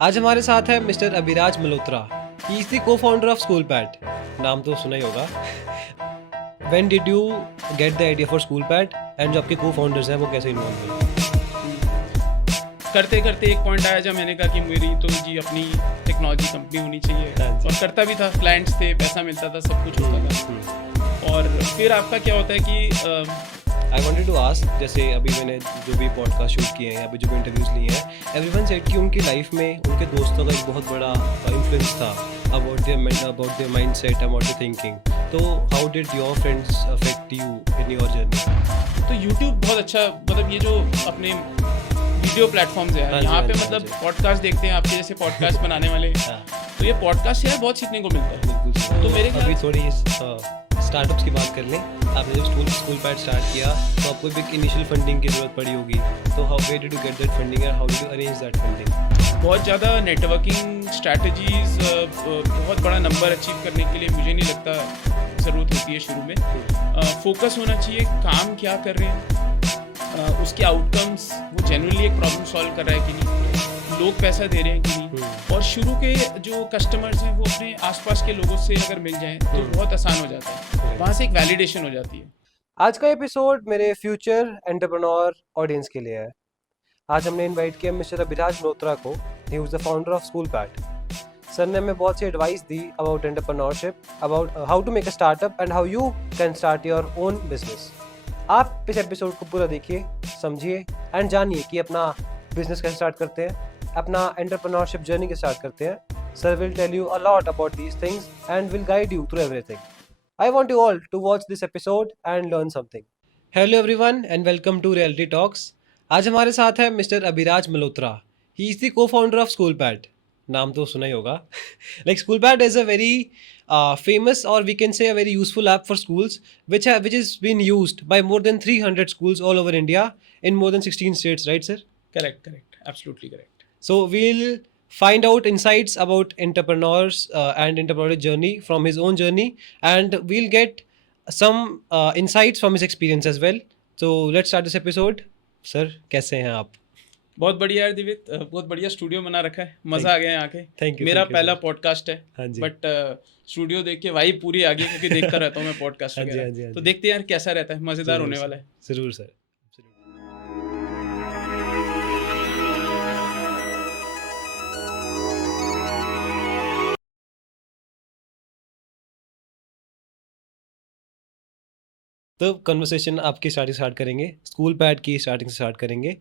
आज हमारे साथ है mister Abhiraj Malhotra. He is the co-founder of School Pad. नाम तो सुना ही होगा। When did you get the idea for School Pad and जो आपके को-फाउंडर्स हैं वो कैसे इन्वॉल्व हुए? करते करते एक पॉइंट आया जब मैंने कहा कि मेरी तो जी अपनी टेक्नोलॉजी कंपनी होनी चाहिए, हाँ जी। और करता भी था। क्लाइंट्स थे, पैसा मिलता था, सब कुछ होता था। और फिर आपका क्या होता है कि आई वांटेड टू आस्क, जैसे अभी मैंने जो भी पॉडकास्ट शूट किए हैं या जो भी इंटरव्यूज लिए हैं, एवरीवन सेड कि उनकी लाइफ में उनके दोस्तों का एक बहुत बड़ा इन्फ्लुएंस था about their mindset, about the thinking. तो how did your friends affect you in your journey? तो यूट्यूब बहुत अच्छा, मतलब ये जो अपने वीडियो प्लेटफॉर्म्स हाँ है जी, यहाँ हाँ पे, जी, मतलब हाँ जी। पॉडकास्ट देखते हैं आपके जैसे पॉडकास्ट बनाने वाले, हाँ, तो ये पॉडकास्ट से यार बहुत सीखने को मिलता है। बिल्कुल। तो मेरे ख्याल अभी थोड़ी स्टार्टअप्स की बात कर लें। आपने जब स्कूल पैड स्टार्ट किया तो आपको भी इनिशियल फंडिंग की जरूरत पड़ी होगी। तो how where did you get that funding and how did you arrange that funding? बहुत ज़्यादा नेटवर्किंग स्ट्रैटेजीज, बहुत बड़ा नंबर अचीव करने के लिए मुझे नहीं लगता ज़रूरत होती है शुरू में। फोकस होना चाहिए, काम क्या कर रहे हैं, उसके आउटकम्स, वो जेन्युइनली एक प्रॉब्लम सॉल्व कर रहा है कि नहीं, लोग पैसा दे रहे हैं कि नहीं, और शुरू के जो कस्टमर्स हैं वो अपने आसपास के लोगों से अगर मिल जाएं तो बहुत आसान हो जाता है, वहाँ से एक वैलिडेशन हो जाती है। आज का एपिसोड मेरे फ्यूचर एंटरप्रेन्योर ऑडियंस के लिए है। आज हमने इनवाइट किया मिस्टर अभिराज मल्होत्रा को। He was the founder of School Pad. Sir ने हमें बहुत सी एडवाइस दी about entrepreneurship, about how to make a startup and how you can start your own business. आप इस एपिसोड को पूरा देखिए, समझिए एंड जानिए कि अपना बिजनेस कैसे स्टार्ट करते हैं, अपना एंटरप्रेन्योरशिप जर्नी कैसे स्टार्ट करते हैं। Sir will tell you a lot about these things and will guide you through everything. I want you all to watch this episode and learn something. Hello everyone and welcome to Reality Talks. आज हमारे साथ है mister Abhiraj Malhotra. He is the co-founder of SchoolPad. नाम तो सुना ही होगा. Like SchoolPad is a very famous, or we can say a very useful app for schools, which is been used by more than 300 schools all over India in more than 16 states, right sir? Correct, absolutely correct. So we'll find out insights about entrepreneurs and entrepreneurial journey from his own journey, and we'll get some insights from his experience as well. So let's start this episode. Sir, कैसे हैं आप? बहुत बढ़िया यार दिवित, बहुत बढ़िया studio बना रखा है, मज़ा आ गया यहाँ के। Thank you, मेरा thank you, पहला sir. पॉडकास्ट है, हाँ जी। बट स्टूडियो देख के वाइब पूरी आ गई, क्योंकि देखता रहता हूँ मैं पॉडकास्ट हाँ जी, हाँ जी, वगैरह। हाँ तो जी। देखते हैं यार कैसा रहता है, मज़ेदार जरूर होने sir, वाला है। जरूर सर। तो कन्वर्सेशन आपकी स्टार्ट करेंगे, स्कूल पैड की स्टार्टिंग से स्टार्ट करेंगे।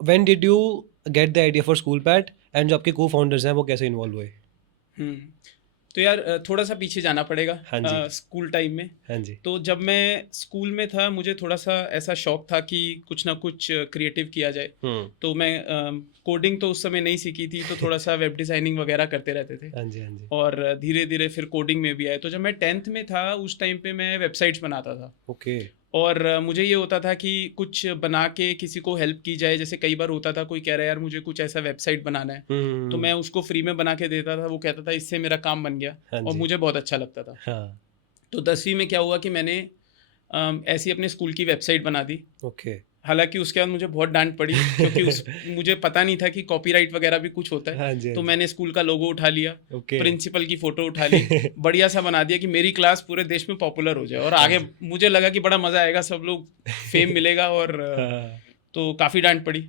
When did you get the idea for School Pad and जो आपके को फाउंडर्स हैं वो कैसे इन्वॉल्व हुए? हम्म, तो यार थोड़ा सा पीछे जाना पड़ेगा। हाँ जी। स्कूल टाइम में, हाँ जी। तो जब मैं स्कूल में था मुझे थोड़ा सा ऐसा शौक था कि कुछ ना कुछ क्रिएटिव किया जाए। तो मैं कोडिंग तो उस समय नहीं सीखी थी, तो थोड़ा सा वेब डिज़ाइनिंग वगैरह करते रहते थे। हाँ जी, हाँ जी। और धीरे धीरे फिर कोडिंग में भी आए। तो जब मैं 10th में था उस टाइम पे मैं वेबसाइट्स बनाता था, ओके। और मुझे ये होता था कि कुछ बना के किसी को हेल्प की जाए। जैसे कई बार होता था कोई कह रहा है यार मुझे कुछ ऐसा वेबसाइट बनाना है, तो मैं उसको फ्री में बना के देता था। वो कहता था इससे मेरा काम बन गया, हाँ और जी। मुझे बहुत अच्छा लगता था। हाँ। तो 10वीं में क्या हुआ कि मैंने ऐसी अपने स्कूल की वेबसाइट बना दी। ओके। हालांकि उसके बाद मुझे बहुत डांट पड़ी, क्योंकि मुझे पता नहीं था कि कॉपीराइट वगैरह भी कुछ होता है। हाँ जी, हाँ तो जी। मैंने स्कूल का लोगो उठा लिया, ओके। प्रिंसिपल की फोटो उठा ली, बढ़िया सा बना दिया कि मेरी क्लास पूरे देश में पॉपुलर हो जाए, और आगे मुझे लगा कि बड़ा मजा आएगा, सब लोग फेम मिलेगा। और हाँ। तो काफी डांट पड़ी,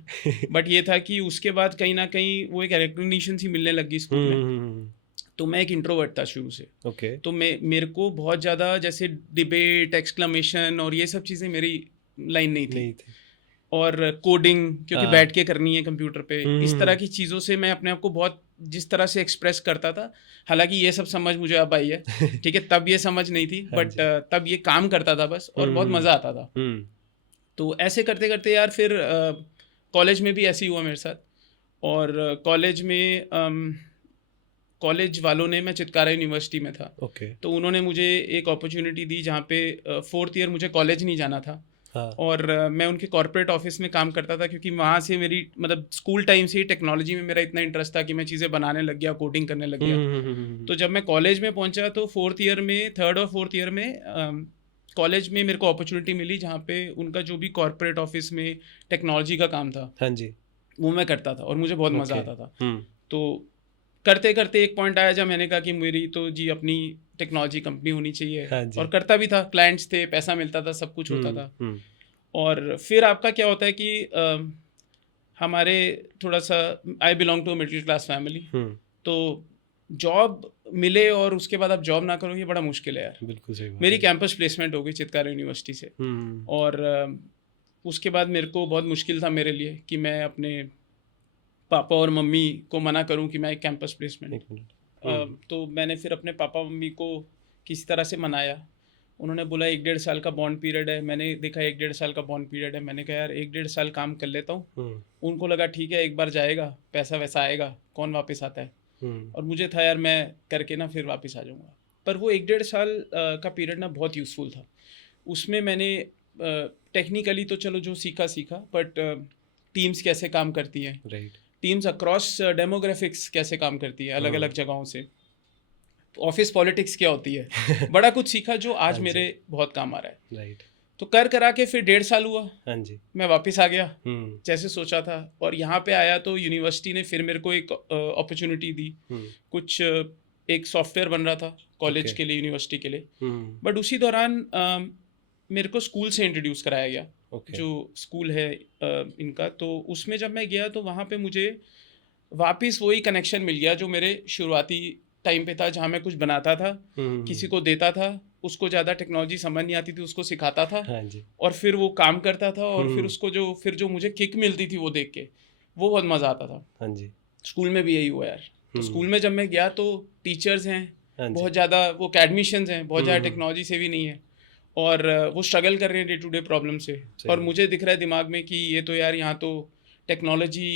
बट ये था कि उसके बाद कहीं ना कहीं वो एक रिकग्निशन सी मिलने लगी स्कूल में। तो मैं एक इंट्रोवर्ट था शुरू से, ओके। तो मेरे को बहुत ज़्यादा जैसे डिबेट, एक्सक्लेमेशन और ये सब चीज़ें मेरी लाइन नहीं थी। और कोडिंग क्योंकि बैठ के करनी है कंप्यूटर पे, इस तरह की चीज़ों से मैं अपने आप को बहुत जिस तरह से एक्सप्रेस करता था। हालांकि ये सब समझ मुझे अब आई है, ठीक है, तब ये समझ नहीं थी, बट तब ये काम करता था बस, और बहुत मज़ा आता था। तो ऐसे करते करते यार फिर कॉलेज में भी ऐसे ही हुआ मेरे साथ। और कॉलेज में कॉलेज वालों ने, मैं चितकारा यूनिवर्सिटी में था, ओके। तो उन्होंने मुझे एक अपॉर्चुनिटी दी जहाँ पे 4th ईयर मुझे कॉलेज नहीं जाना था। हाँ। और मैं उनके कॉर्पोरेट ऑफिस में काम करता था, क्योंकि वहाँ से मेरी मतलब स्कूल टाइम से ही टेक्नोलॉजी में मेरा इतना इंटरेस्ट था कि मैं चीज़ें बनाने लग गया, कोडिंग करने लग गया। तो जब मैं कॉलेज में पहुँचा तो 4th ईयर में, 3rd और 4th ईयर में कॉलेज में मेरे को अपॉर्चुनिटी मिली जहाँ पे उनका जो भी कॉर्पोरेट ऑफिस में टेक्नोलॉजी का काम था, हाँ जी। वो मैं करता था, और मुझे बहुत मज़ा आता था। तो करते करते एक पॉइंट आया जब मैंने कहा कि मेरी तो जी अपनी टेक्नोलॉजी कंपनी होनी चाहिए। हाँ जी। और करता भी था, क्लाइंट्स थे, पैसा मिलता था, सब कुछ होता था। और फिर आपका क्या होता है कि हमारे थोड़ा सा, I belong to middle class family, तो जॉब मिले और उसके बाद आप जॉब ना करो, ये बड़ा मुश्किल है यार। बिल्कुल सही बात मेरी है। कैंपस प्लेसमेंट हो गई चितकारा यूनिवर्सिटी से, और उसके बाद मेरे को बहुत मुश्किल था मेरे लिए कि मैं अपने पापा और मम्मी को मना करूं कि मैं एक कैंपस प्लेसमेंट। तो मैंने फिर अपने पापा मम्मी को किसी तरह से मनाया। उन्होंने बोला 1-1.5 साल का बॉन्ड पीरियड है। मैंने देखा 1-1.5 साल का बॉन्ड पीरियड है। मैंने कहा यार 1-1.5 साल काम कर लेता हूँ। उनको लगा ठीक है, एक बार जाएगा, पैसा वैसा आएगा, कौन वापस आता है। और मुझे था यार मैं करके ना फिर वापस आ जाऊँगा। पर वो 1-1.5 साल का पीरियड ना बहुत यूज़फुल था। उसमें मैंने टेक्निकली तो चलो जो सीखा, बट टीम्स कैसे काम करती हैं, टीम्स अक्रॉस डेमोग्राफिक्स कैसे काम करती है अलग अलग जगहों से, ऑफिस पॉलिटिक्स क्या होती है, बड़ा कुछ सीखा जो आज मेरे बहुत काम आ रहा है। तो करा के फिर 1.5 साल हुआ। हाँ जी। मैं वापस आ गया जैसे सोचा था, और यहाँ पे आया तो यूनिवर्सिटी ने फिर मेरे को एक अपॉर्चुनिटी दी। कुछ एक सॉफ्टवेयर बन रहा था कॉलेज के लिए, यूनिवर्सिटी के लिए। बट उसी दौरान मेरे को स्कूल से इंट्रोड्यूस कराया गया। जो स्कूल है इनका, तो उसमें जब मैं गया तो वहाँ पे मुझे वापस वही कनेक्शन मिल गया जो मेरे शुरुआती टाइम पे था, जहाँ मैं कुछ बनाता था, किसी को देता था, उसको ज़्यादा टेक्नोलॉजी समझ नहीं आती थी, उसको सिखाता था। हाँ जी। और फिर वो काम करता था, और फिर उसको जो मुझे किक मिलती थी वो देख के, वो बहुत मज़ा आता था। हाँ जी। स्कूल में भी यही हुआ यार। तो स्कूल में जब मैं गया तो टीचर्स हैं बहुत ज़्यादा, वो अकेडमिशियंस हैं बहुत ज़्यादा, टेक्नोलॉजी से भी नहीं है, और वो स्ट्रगल कर रहे हैं डे टू डे प्रॉब्लम से। और मुझे दिख रहा है दिमाग में कि ये तो यार यहाँ तो टेक्नोलॉजी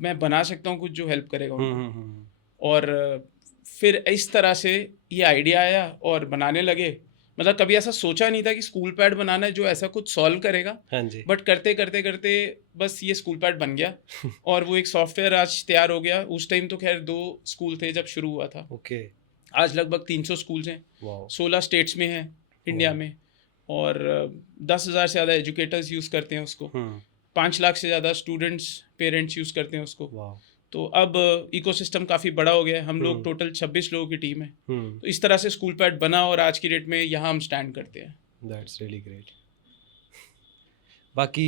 मैं बना सकता हूँ कुछ जो हेल्प करेगा उनको। और फिर इस तरह से ये आइडिया आया और बनाने लगे। मतलब कभी ऐसा सोचा नहीं था कि स्कूल पैड बनाना है जो ऐसा कुछ सॉल्व करेगा। हाँ जी। बट करते करते बस ये स्कूल पैड बन गया और वो एक सॉफ्टवेयर आज तैयार हो गया। उस टाइम तो खैर 2 स्कूल थे जब शुरू हुआ था। ओके। आज लगभग 300 स्कूल्स हैं, 16 स्टेट्स में हैं इंडिया में, और 10,000 से ज़्यादा एजुकेटर्स यूज़ करते हैं उसको, 5 लाख से ज़्यादा स्टूडेंट्स, पेरेंट्स यूज़ करते हैं उसको। तो अब इकोसिस्टम काफ़ी बड़ा हो गया है। हम लोग टोटल 26 लोगों की टीम है। तो इस तरह से स्कूल पैड बना, और आज की डेट में यहाँ हम स्टैंड करते हैं। That's really great. बाकी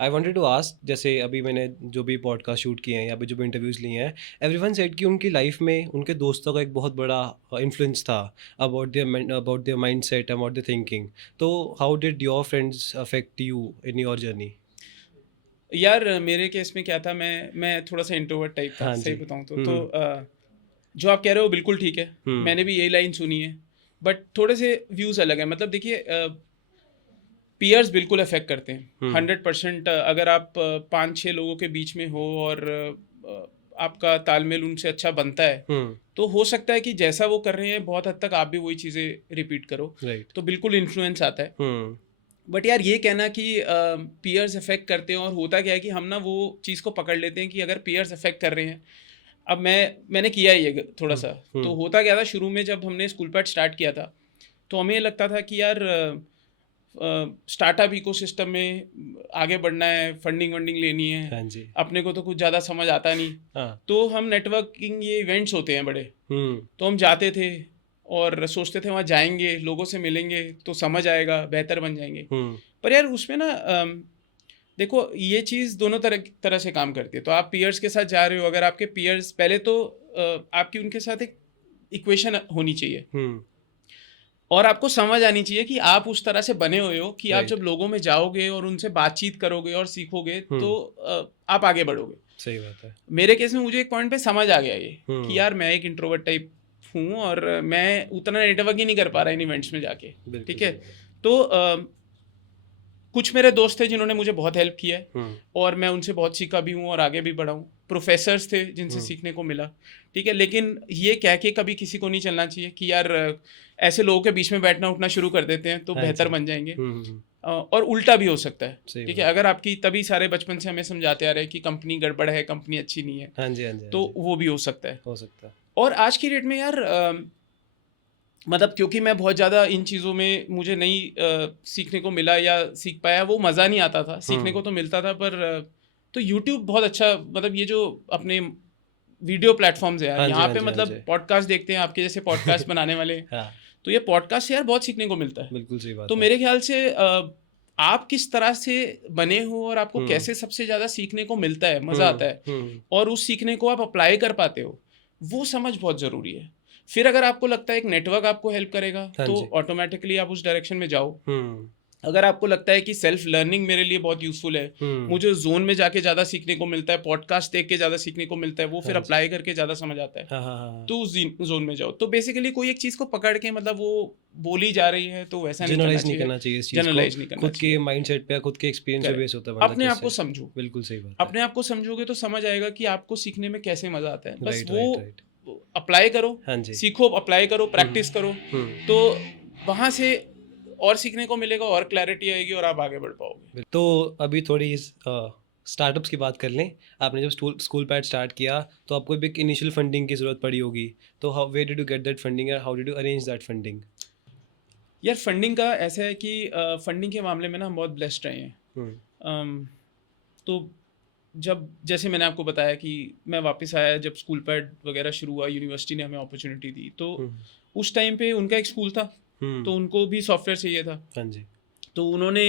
आई वांटेड टू आस्क, जैसे अभी मैंने जो भी पॉडकास्ट शूट किए हैं या जो भी इंटरव्यूज़ लिए हैं, एवरीवन सेड कि उनकी लाइफ में उनके दोस्तों का एक बहुत बड़ा इन्फ्लुएंस था about their mindset, about their thinking. तो how did your friends affect you in your journey? यार मेरे केस में क्या था, मैं थोड़ा सा इंट्रोवर्ट टाइप था। हाँ, सही बताऊँ तो जो आप कह रहे हो बिल्कुल ठीक है। मैंने भी यही लाइन सुनी है, बट थोड़े से व्यूज़ अलग हैं। मतलब देखिए, पीयर्स बिल्कुल अफेक्ट करते हैं 100%। अगर आप 5-6 लोगों के बीच में हो और आपका तालमेल उनसे अच्छा बनता है, तो हो सकता है कि जैसा वो कर रहे हैं बहुत हद तक आप भी वही चीज़ें रिपीट करो। तो बिल्कुल इन्फ्लुएंस आता है। बट यार ये कहना कि पीयर्स अफेक्ट करते हैं, और होता क्या है कि हम ना वो चीज़ को पकड़ लेते हैं कि अगर पीयर्स अफेक्ट कर रहे हैं। अब मैंने किया ही ये थोड़ा सा। तो होता क्या था, शुरू में जब हमने स्कूल पैड स्टार्ट किया था तो हमें लगता था कि यार स्टार्टअप इकोसिस्टम में आगे बढ़ना है, फंडिंग लेनी है। हाँ जी। अपने को तो कुछ ज़्यादा समझ आता नहीं। हाँ। तो हम नेटवर्किंग, ये इवेंट्स होते हैं बड़े, तो हम जाते थे और सोचते थे वहाँ जाएंगे, लोगों से मिलेंगे तो समझ आएगा, बेहतर बन जाएंगे। पर यार उसमें ना देखो ये चीज़ दोनों तरह से काम करती है। तो आप पीयर्स के साथ जा रहे हो, अगर आपके पीयर्स पहले तो आपकी उनके साथ एक इक्वेशन होनी चाहिए, और आपको समझ आनी चाहिए कि आप उस तरह से बने हुए हो कि आप जब लोगों में जाओगे और उनसे बातचीत करोगे और सीखोगे तो आप आगे बढ़ोगे। सही बात है। मेरे केस में मुझे एक पॉइंट पे समझ आ गया ये कि यार मैं एक इंट्रोवर्ट टाइप हूँ और मैं उतना नेटवर्क ही नहीं कर पा रहा इन इवेंट्स में जाके। ठीक है। तो कुछ मेरे दोस्त थे जिन्होंने मुझे बहुत हेल्प किया है और मैं उनसे बहुत सीखा भी हूँ और आगे भी बढ़ा हूँ। प्रोफेसर्स थे जिनसे सीखने को मिला। ठीक है। लेकिन ये कह के कभी किसी को नहीं चलना चाहिए कि यार ऐसे लोगों के बीच में बैठना उठना शुरू कर देते हैं तो बेहतर बन जाएंगे। और उल्टा भी हो सकता है। ठीक है। अगर आपकी तभी सारे बचपन से हमें समझाते आ रहे हैं कि कंपनी गड़बड़ है, कंपनी अच्छी नहीं है, हाँ जी, तो वो भी हो सकता है। और आज की डेट में यार मतलब क्योंकि मैं बहुत ज़्यादा इन चीज़ों में मुझे नहीं सीखने को मिला या सीख पाया, वो मज़ा नहीं आता था। सीखने को तो मिलता था पर तो यूट्यूब बहुत अच्छा, मतलब ये जो अपने वीडियो प्लेटफॉर्म्स है यार, हाँ जी, यहाँ हाँ पे जी, हाँ मतलब जी। पॉडकास्ट देखते हैं आपके जैसे पॉडकास्ट बनाने वाले, हाँ, तो ये पॉडकास्ट से यार बहुत सीखने को मिलता है। बिल्कुल सही बात तो है। मेरे ख्याल से आप किस तरह से बने हो और आपको हुँ। कैसे सबसे ज़्यादा सीखने को मिलता है, मज़ा आता है, हुँ, और उस सीखने को आप अप्लाई कर पाते हो, वो समझ बहुत ज़रूरी है। फिर अगर आपको लगता है एक नेटवर्क आपको हेल्प करेगा, हाँ तो जी। ऑटोमेटिकली आप उस डायरेक्शन में जाओ। हुँ, अगर आपको लगता है कि सेल्फ लर्निंग मेरे लिए बहुत यूज़फुल है, हुँ। मुझे ज़ोन में जाके ज़्यादा सीखने को मिलता है, पॉडकास्ट देख के ज़्यादा सीखने को मिलता है, वो हाँ फिर जी। अप्लाई करके ज़्यादा समझ आता है, हाँ, हाँ, हाँ। तो उस ज़ोन में जाओ। तो बेसिकली कोई एक चीज़ को पकड़ के मतलब वो बोली जा रही है तो वैसा नहीं करना जनरलाइज़ नहीं चाहिए, करना चाहिए इस चीज़ को। जनरलाइज़ नहीं करना खुद के चाहिए। माइंडसेट पे या खुद के एक्सपीरियंस पे करेक्ट। बेस होता है, वरना अपने आप को कैसे? समझो, बिल्कुल सही बात है। अपने आप को समझोगे तो समझ आएगा कि आपको सीखने में कैसे मज़ा आता है। बस राइट, वो राइट, राइट। अप्लाई करो, हाँ जी। सीखो, अप्लाई करो, हुँ, प्रैक्टिस करो, हुँ। तो वहाँ से और सीखने को मिलेगा और क्लैरिटी आएगी और आप आगे बढ़ पाओगे। तो अभी थोड़ी स्टार्टअप्स की बात कर लें। आपने जब स्कूल पैड स्टार्ट किया, तो आपको भी एक इनिशियल फंडिंग की ज़रूरत पड़ी होगी। तो how where did you get that funding and how did you arrange that funding? यार फंडिंग का ऐसा है कि फंडिंग के मामले में ना हम बहुत ब्लेस्ड रहे हैं। हुँ, अम, तो जब जैसे मैंने आपको बताया कि मैं वापस आया जब स्कूल पैड वगैरह शुरू हुआ, यूनिवर्सिटी ने हमें अपॉर्चुनिटी दी, तो हुँ, उस टाइम पे उनका एक स्कूल था, तो हुँ। उनको भी सॉफ्टवेयर चाहिए था। हाँ जी। तो उन्होंने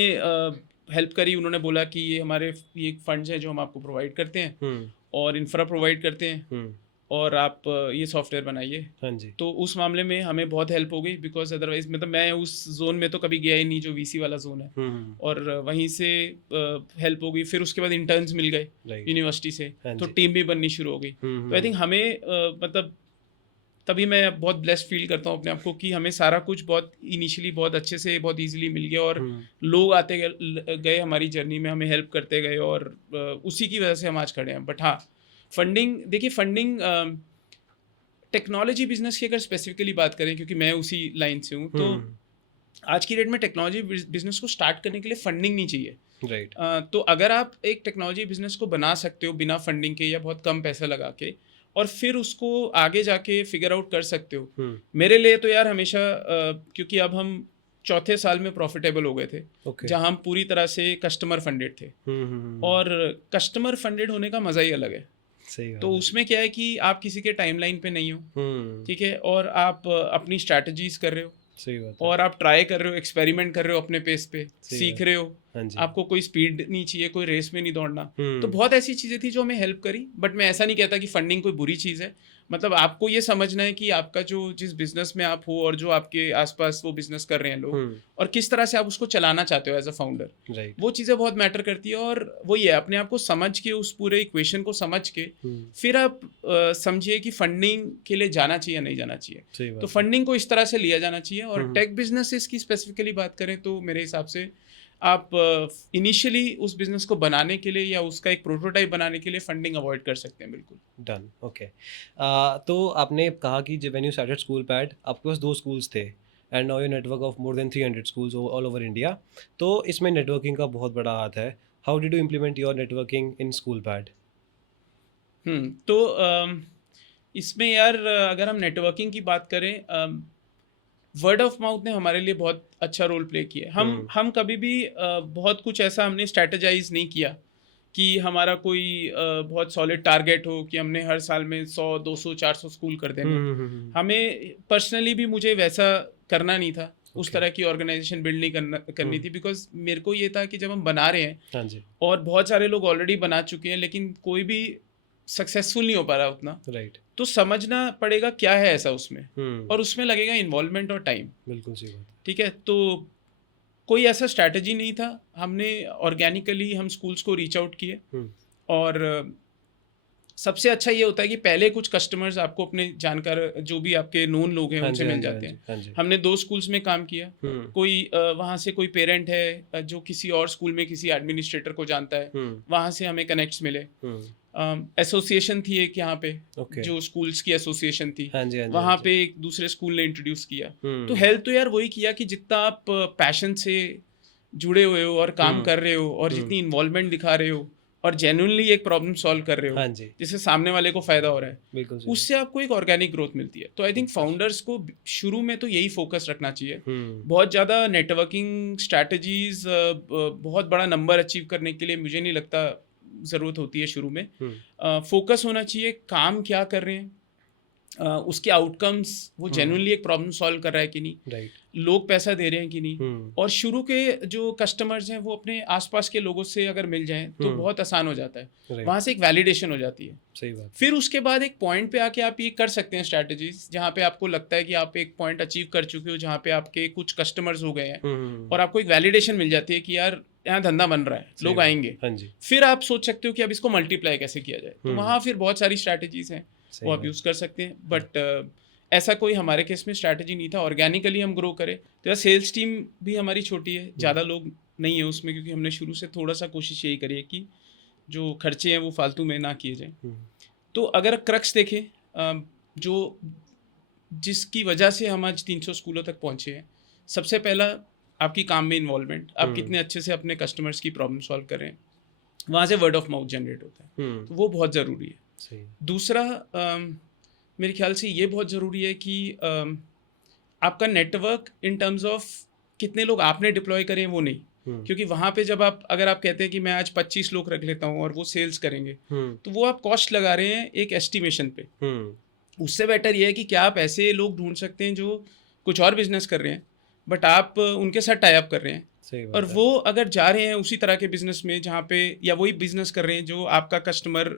हेल्प करी, उन्होंने बोला कि ये फंड्स हैं जो हम आपको प्रोवाइड करते हैं हुँ, और इंफ्रा प्रोवाइड करते हैं, हुँ। और आप ये सॉफ्टवेयर बनाइए। हाँ जी। तो उस मामले में हमें बहुत हेल्प हो गई, बिकॉज अदरवाइज मतलब मैं उस जोन में तो कभी गया ही नहीं जो वीसी वाला जोन है, हुँ, हुँ। और वहीं से हेल्प हो गई। फिर उसके बाद इंटर्न्स मिल गए राइट। यूनिवर्सिटी से, हाँ तो जी। टीम भी बननी शुरू हो गई। हुँ, तो आई हुँ। थिंक हमें मतलब तभी मैं बहुत ब्लेस्ड फील करता हूँ अपने आप को कि हमें सारा कुछ बहुत इनिशियली बहुत अच्छे से बहुत इजीली मिल गया, और हुँ, लोग आते गए हमारी जर्नी में, हमें हेल्प करते गए, और उसी की वजह से हम आज खड़े हैं। बट हाँ, फंडिंग देखिए, फंडिंग टेक्नोलॉजी बिजनेस की अगर स्पेसिफिकली बात करें, क्योंकि मैं उसी लाइन से हूँ, तो हुँ। आज की डेट में टेक्नोलॉजी बिजनेस को स्टार्ट करने के लिए फंडिंग नहीं चाहिए। राइट। तो अगर आप एक टेक्नोलॉजी बिजनेस को बना सकते हो बिना फंडिंग के या बहुत कम पैसा लगा के, और फिर उसको आगे जाके फिगर आउट कर सकते हो, हुँ। मेरे लिए तो यार हमेशा क्योंकि अब हम चौथे साल में प्रॉफिटेबल हो गए थे, ओके। जहाँ हम पूरी तरह से कस्टमर फंडेड थे, हुँ, हुँ, हुँ। और कस्टमर फंडेड होने का मज़ा ही अलग है। सही बात तो है। उसमें क्या है कि आप किसी के टाइमलाइन पे नहीं हो, हुँ। ठीक है, और आप अपनी स्ट्रैटेजीज कर रहे हो, सही बात है। और आप ट्राई कर रहे हो, एक्सपेरिमेंट कर रहे हो अपने पेस पे, सही सीख बात। रहे हो, हाँ जी। आपको कोई स्पीड नहीं चाहिए, कोई रेस में नहीं दौड़ना। हुँ। तो बहुत ऐसी चीज़ें थी जो हमें हेल्प करी, बट मैं ऐसा नहीं कहता कि फंडिंग कोई बुरी चीज़ है। मतलब आपको ये समझना है कि आपका जो जिस बिजनेस में आप हो और जो आपके आसपास वो बिजनेस कर रहे हैं लोग, हुँ। और किस तरह से आप उसको चलाना चाहते हो एज अ फाउंडर, राइट। वो चीज़ें बहुत मैटर करती है। और वही है, अपने आप को समझ के, उस पूरे इक्वेशन को समझ के, हुँ। फिर आप समझिए कि फंडिंग के लिए जाना चाहिए या नहीं जाना चाहिए। सही बात तो है। फंडिंग को इस तरह से लिया जाना चाहिए। और हुँ। टेक बिजनेसेस की स्पेसिफिकली बात करें तो मेरे हिसाब से आप इनिशियली उस बिजनेस को बनाने के लिए या उसका एक प्रोटोटाइप बनाने के लिए फंडिंग अवॉइड कर सकते हैं, बिल्कुल। Done, okay. तो आपने कहा कि जब when you started school pad, आपके पास 2 स्कूल्स थे and now your network of more than 300 schools all over India. तो इसमें नेटवर्किंग का बहुत बड़ा हाथ है। How did you implement your networking in school pad? तो इसमें यार अगर हम नेटवर्किंग की बात करें, वर्ड ऑफ माउथ ने हमारे लिए बहुत अच्छा रोल प्ले किया है। हम कभी भी बहुत कुछ ऐसा हमने स्ट्रैटेजाइज नहीं किया कि हमारा कोई बहुत सॉलिड टारगेट हो कि हमने हर साल में 100 200 400 स्कूल कर देने। हमें पर्सनली भी मुझे वैसा करना नहीं था, उस Okay. तरह की ऑर्गेनाइजेशन बिल्ड नहीं करनी थी, बिकॉज मेरे को ये था कि जब हम बना रहे हैं हाँ जी। और बहुत सारे लोग ऑलरेडी बना चुके हैं, लेकिन कोई भी सक्सेसफुल नहीं हो पा रहा उतना, राइट। तो समझना पड़ेगा क्या है ऐसा उसमें, हुँ। और उसमें लगेगा इन्वॉल्वमेंट और टाइम। बिल्कुल सही बात है। ठीक है, तो कोई ऐसा स्ट्रैटेजी नहीं था, हमने ऑर्गेनिकली हम स्कूल्स को रीच आउट किए। हुँ। और सबसे अच्छा ये होता है कि पहले कुछ कस्टमर्स आपको अपने जानकार जो भी आपके नोन लोग हैं हाँ उनसे जी, हाँ मिल जी, हाँ जाते जी, हैं। हाँ जी। हमने 2 स्कूल्स में काम किया। हुँ। कोई वहाँ से कोई पेरेंट है जो किसी और स्कूल में किसी एडमिनिस्ट्रेटर को जानता है, हुँ। वहाँ से हमें कनेक्ट्स मिले। हुँ। एसोसिएशन थी एक यहाँ पे, ओके। जो स्कूल्स की एसोसिएशन थी, हाँ जी, हाँ जी, वहाँ हाँ जी। पे एक दूसरे स्कूल ने इंट्रोड्यूस किया। तो हुँ। हेल्प तो यार वही किया कि जितना आप पैशन से जुड़े हुए हो और काम हुँ। कर रहे हो, और हुँ। जितनी इन्वॉल्वमेंट दिखा रहे हो, और जेन्युइनली एक प्रॉब्लम सॉल्व कर रहे हो हाँ जी। जिससे सामने वाले को फायदा हो रहा है, बिल्कुल सही। उससे आपको एक ऑर्गेनिक ग्रोथ मिलती है। तो आई थिंक फाउंडर्स को शुरू में तो यही फोकस रखना चाहिए। हुँ। बहुत ज़्यादा नेटवर्किंग स्ट्रैटेजीज बहुत बड़ा नंबर अचीव करने के लिए मुझे नहीं लगता ज़रूरत होती है शुरू में। फोकस होना चाहिए काम क्या कर रहे हैं, उसके आउटकम्स वो जेन्युइनली एक प्रॉब्लम सॉल्व कर रहा है कि नहीं, राइट, लोग पैसा दे रहे हैं कि नहीं, और शुरू के जो कस्टमर्स हैं वो अपने आसपास के लोगों से अगर मिल जाएं तो बहुत आसान हो जाता है, वहाँ से एक वैलिडेशन हो जाती है। सही बात। फिर उसके बाद एक पॉइंट पे आके आप ये कर सकते हैं स्ट्रैटेजीज, जहाँ पे आपको लगता है कि आप एक पॉइंट अचीव कर चुके हो, जहाँ पे आपके कुछ कस्टमर्स हो गए हैं और आपको एक वैलिडेशन मिल जाती है कि यार यहाँ धंधा बन रहा है, लोग आएंगे। हाँ जी। फिर आप सोच सकते हो कि अब इसको मल्टीप्लाई कैसे किया जाए, तो वहाँ फिर बहुत सारी स्ट्रैटेजीज हैं वो आप यूज़ कर सकते हैं। बट ऐसा कोई हमारे केस में स्ट्रैटेजी नहीं था, ऑर्गेनिकली हम ग्रो करें। तो सेल्स टीम भी हमारी छोटी है, ज़्यादा लोग नहीं है उसमें, क्योंकि हमने शुरू से थोड़ा सा कोशिश यही करी है कि जो खर्चे हैं वो फालतू में ना किए जाएं। तो अगर क्रक्स देखें जो जिसकी वजह से हम आज 300 स्कूलों तक पहुँचे हैं, सबसे पहला आपकी काम में इन्वॉल्वमेंट, आप कितने अच्छे से अपने कस्टमर्स की प्रॉब्लम सॉल्व कर रहे हैं, वहाँ से वर्ड ऑफ माउथ जनरेट होता है, तो वो बहुत ज़रूरी है। दूसरा मेरे ख्याल से ये बहुत ज़रूरी है कि आपका नेटवर्क इन टर्म्स ऑफ कितने लोग आपने डिप्लॉय करें वो नहीं, क्योंकि वहाँ पे जब अगर आप कहते हैं कि मैं आज 25 लोग रख लेता हूँ और वो सेल्स करेंगे, तो वो आप कॉस्ट लगा रहे हैं एक एस्टिमेशन पे। उससे बेटर ये है कि क्या आप ऐसे लोग ढूंढ सकते हैं जो कुछ और बिजनेस कर रहे हैं बट आप उनके साथ टाई अप कर रहे हैं, और वो अगर जा रहे हैं उसी तरह के बिजनेस में जहाँ पे, या वही बिजनेस कर रहे हैं जो आपका कस्टमर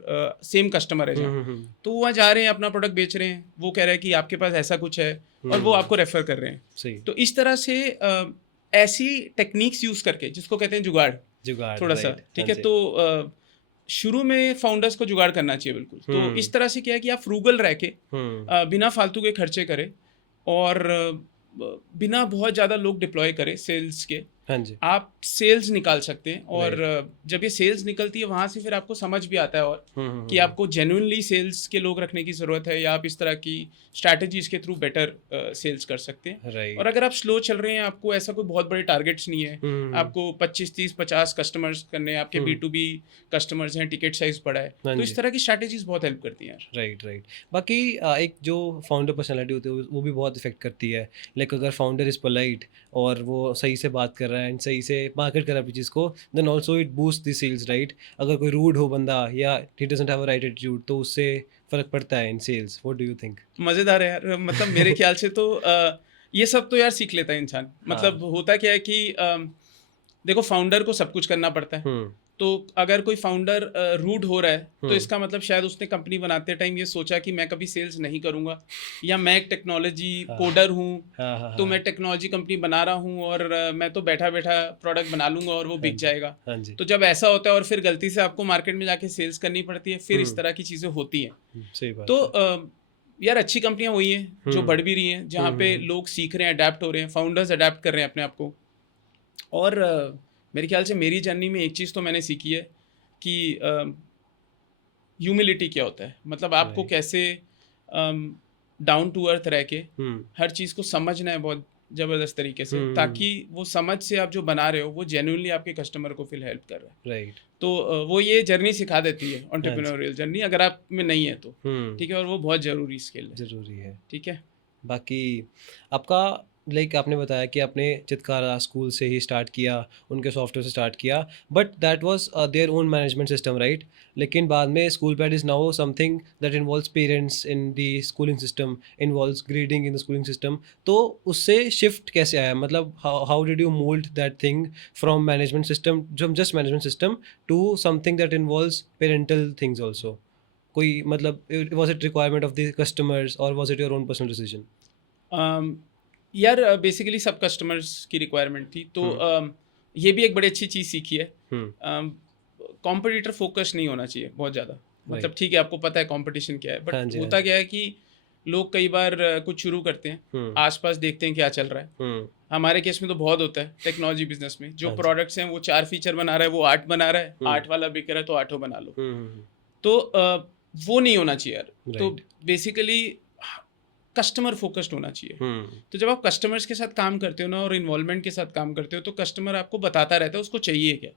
सेम कस्टमर है जहाँ, तो वहाँ जा रहे हैं अपना प्रोडक्ट बेच रहे हैं, वो कह रहे हैं कि आपके पास ऐसा कुछ है और वो आपको रेफर कर रहे हैं। तो इस तरह से ऐसी टेक्निक्स यूज करके, जिसको कहते हैं जुगाड़ थोड़ा सा, ठीक है, तो शुरू में फाउंडर्स को जुगाड़ करना चाहिए बिल्कुल। तो इस तरह से क्या है कि आप फ्रूगल रह के बिना फालतू के खर्चे करें और बिना बहुत ज़्यादा लोग डिप्लॉय करें सेल्स के, हाँ जी, आप सेल्स निकाल सकते हैं। और जब ये सेल्स निकलती है वहाँ से फिर आपको समझ भी आता है और कि आपको जेन्युइनली सेल्स के लोग रखने की ज़रूरत है, या आप इस तरह की स्ट्रैटेजीज के थ्रू बेटर सेल्स कर सकते हैं। और अगर आप स्लो चल रहे हैं, आपको ऐसा कोई बहुत बड़े टारगेट्स नहीं है, आपको 25, 30, 50 कस्टमर्स करने, आपके B2B कस्टमर्स हैं, टिकट साइज बड़ा है, तो इस तरह की स्ट्रैटेजीज बहुत हेल्प करती हैं। राइट। बाकी एक जो फाउंडर पर्सनैलिटी होती है वो भी बहुत इफेक्ट करती है। लाइक अगर फाउंडर इज़ पोलाइट और वो सही से बात कर रहा है एंड सही से मार्केट कर रहा है अपनी चीज़ को, then also it boost the sales, right. अगर कोई रूड हो बंदा या he doesn't have a right attitude, तो उससे फ़र्क पड़ता है in sales. What do you think? मज़ेदार है यार, मतलब मेरे ख्याल से तो ये सब तो यार सीख लेता है इंसान। मतलब होता क्या है कि देखो, फाउंडर को सब कुछ करना पड़ता है, तो अगर कोई फाउंडर रूड हो रहा है तो इसका मतलब शायद उसने कंपनी बनाते टाइम ये सोचा कि मैं कभी सेल्स नहीं करूंगा, या मैं एक टेक्नोलॉजी कोडर हूँ, तो मैं टेक्नोलॉजी कंपनी बना रहा हूँ और मैं तो बैठा बैठा प्रोडक्ट बना लूंगा और वो बिक जाएगा। तो जब ऐसा होता है और फिर गलती से आपको मार्केट में जाके सेल्स करनी पड़ती है, फिर इस तरह की चीज़ें होती हैं। तो यार अच्छी कंपनियां वही हैं जो बढ़ भी रही हैं, जहाँ पे लोग सीख रहे हैं, अडेप्ट हो रहे हैं, फाउंडर्स अडेप्ट कर रहे हैं अपने आप को। और मेरे ख्याल से मेरी जर्नी में एक चीज़ तो मैंने सीखी है कि ह्यूमिलिटी क्या होता है। मतलब आपको कैसे डाउन टू अर्थ रह के हर चीज़ को समझना है बहुत ज़बरदस्त तरीके से, ताकि वो समझ से आप जो बना रहे हो वो जेन्युइनली आपके कस्टमर को फिर हेल्प कर रहा है। तो वो ये जर्नी सिखा देती है, एंटरप्रेन्योरियल जर्नी, अगर आप में नहीं है तो ठीक है, और वो बहुत ज़रूरी स्किल है। ठीक है। बाकी आपका लाइक आपने बताया कि आपने चितकारा स्कूल से ही स्टार्ट किया, उनके सॉफ्टवेयर से स्टार्ट किया, but that was their own management system, right. लेकिन बाद में school pad is now something that involves parents in the schooling system, involves grading in the schooling system. तो उससे शिफ्ट कैसे आया? मतलब how did you mould that thing from management system, just management system, to something that involves parental things also? कोई मतलब was it requirement of the customers और was it your own personal decision? यार basically सब customers की requirement थी, तो ये भी एक बड़ी अच्छी चीज़ सीखी है। कॉम्पिटिटर फोकस नहीं होना चाहिए बहुत ज़्यादा। मतलब ठीक है, आपको पता है कंपटीशन क्या है, बट होता क्या है कि लोग कई बार कुछ शुरू करते हैं, आसपास देखते हैं क्या चल रहा है। हमारे केस में तो बहुत होता है टेक्नोलॉजी बिजनेस में, जो प्रोडक्ट्स हैं वो 4 फीचर बना रहा है, वो 8 बना रहा है, 8 वाला बिक रहा है तो 8 बना लो। तो वो नहीं होना चाहिए यार। तो बेसिकली कस्टमर फोकस्ड होना चाहिए। तो जब आप कस्टमर्स के साथ काम करते हो ना, और इन्वॉल्वमेंट के साथ काम करते हो, तो कस्टमर आपको बताता रहता है उसको चाहिए क्या,